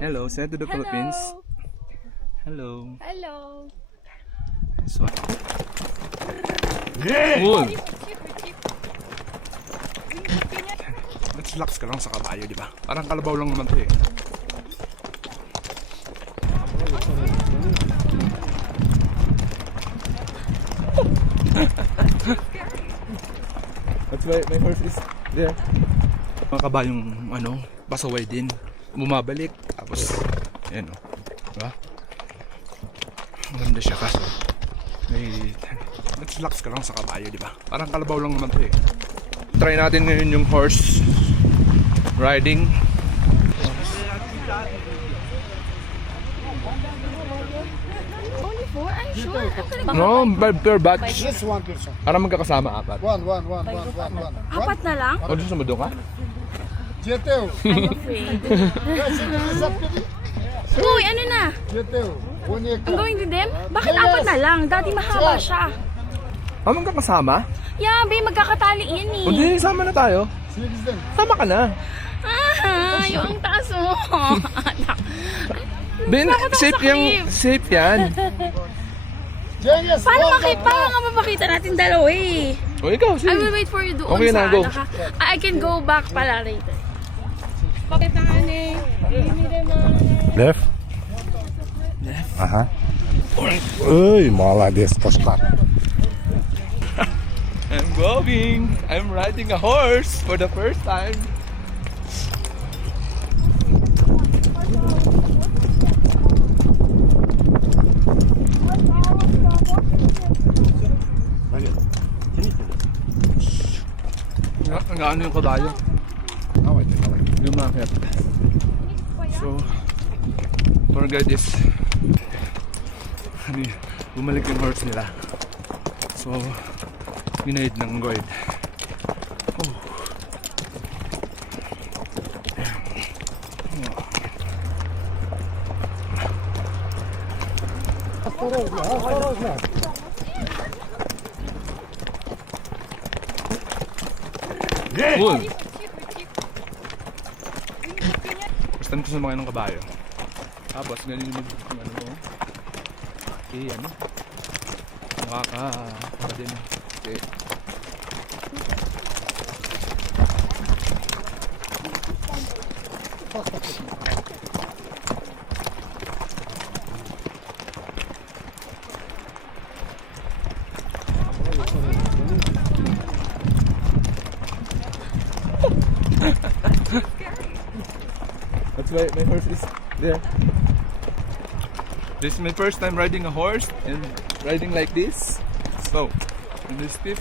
Hello, send to the Philippines. Hello. Hello. Nice one. Cool. Relax ka lang sa kabayo, di ba? Parang kalabaw lang naman to eh. That's why my horse is there. Mga kabayong pasaway din. Bumabalik. Tapos, ayan o. Diba? Maganda siya kaso. Relax ka lang sa kabayo, di ba? Parang kalabaw lang naman to eh. Try natin ngayon yung horse riding. Only four? Are you sure? No, per batch. Just one person. Para magkakasama apat. One. Apat na lang? O, susunod ka? Jeteu. I'm afraid. Uy, ano na? Jeteu. I'm going to them? Bakit apat na lang? Dati mahaba siya. Ah, magkakasama? Yeah, babe, magkakatali yan eh. Hindi, sama na tayo. Sama ka na. Ah, yung taas mo. Ben, safe yan. Paano mapapakita natin dalawa eh? O, ikaw, I sige. will wait for you doon Okay na, sa go. I can go back pala later. Bakit na Left? Ага. Ой, молодец, Тошкар. I'm going. I'm riding a horse for the first time. Ano yung kabayo? Lumakit. So, tour guide is bumalik yung horse nila. So, ginaid ng guide. Oh. Cool. First time ko sumakay ng kabayo. Tapos ganyan yung makaka din. Okay. That's why my horse is there. This is my first time riding a horse and riding like this. So, in this stiff.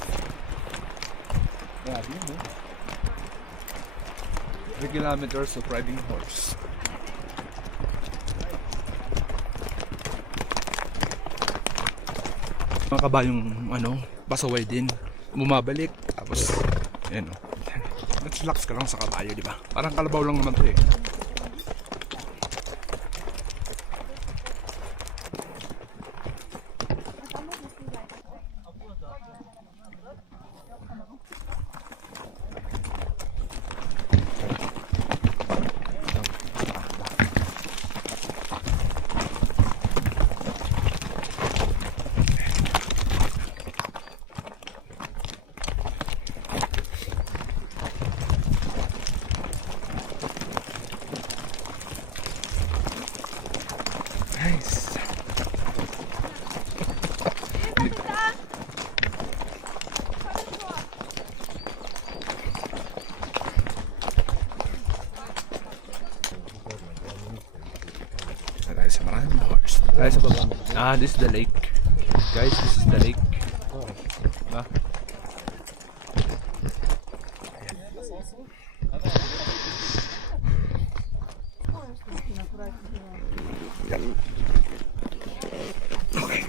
Yeah, 3 kilometers of riding a horse. Mga kabayong pasaway din. Bumabalik. Tapos, ayan o. Relax ka lang sa kabayo, di ba? Parang kalabaw lang naman to eh. Nice. Tayo sa maraming horse. Tayo sa baba. Ah, this is the lake. Guys, this is the lake. Ah. Okay.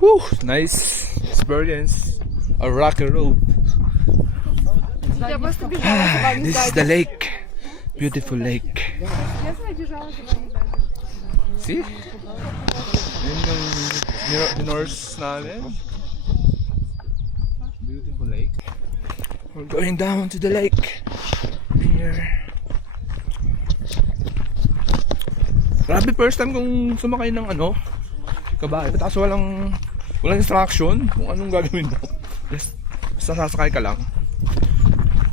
Woo, nice experience. A rocky road. This is the lake. Beautiful lake. See? Yun yung dinors namin. Beautiful lake. We're going down to the lake. Here. Grabe, first time kong sumakay ng ano, kabayo. Tapos walang instruction kung anong gagawin mo. Just sasakay ka lang.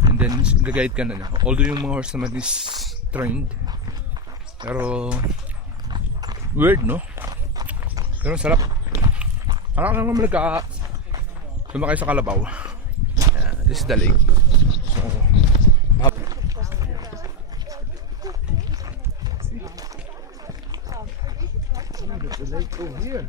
And then, gagayad ka na niya. Although yung mga horse naman is trained. Pero, weird, no? Pero sarap. Parang lang naman sumakay sa kalabaw. This is the lake. So, the lake over here.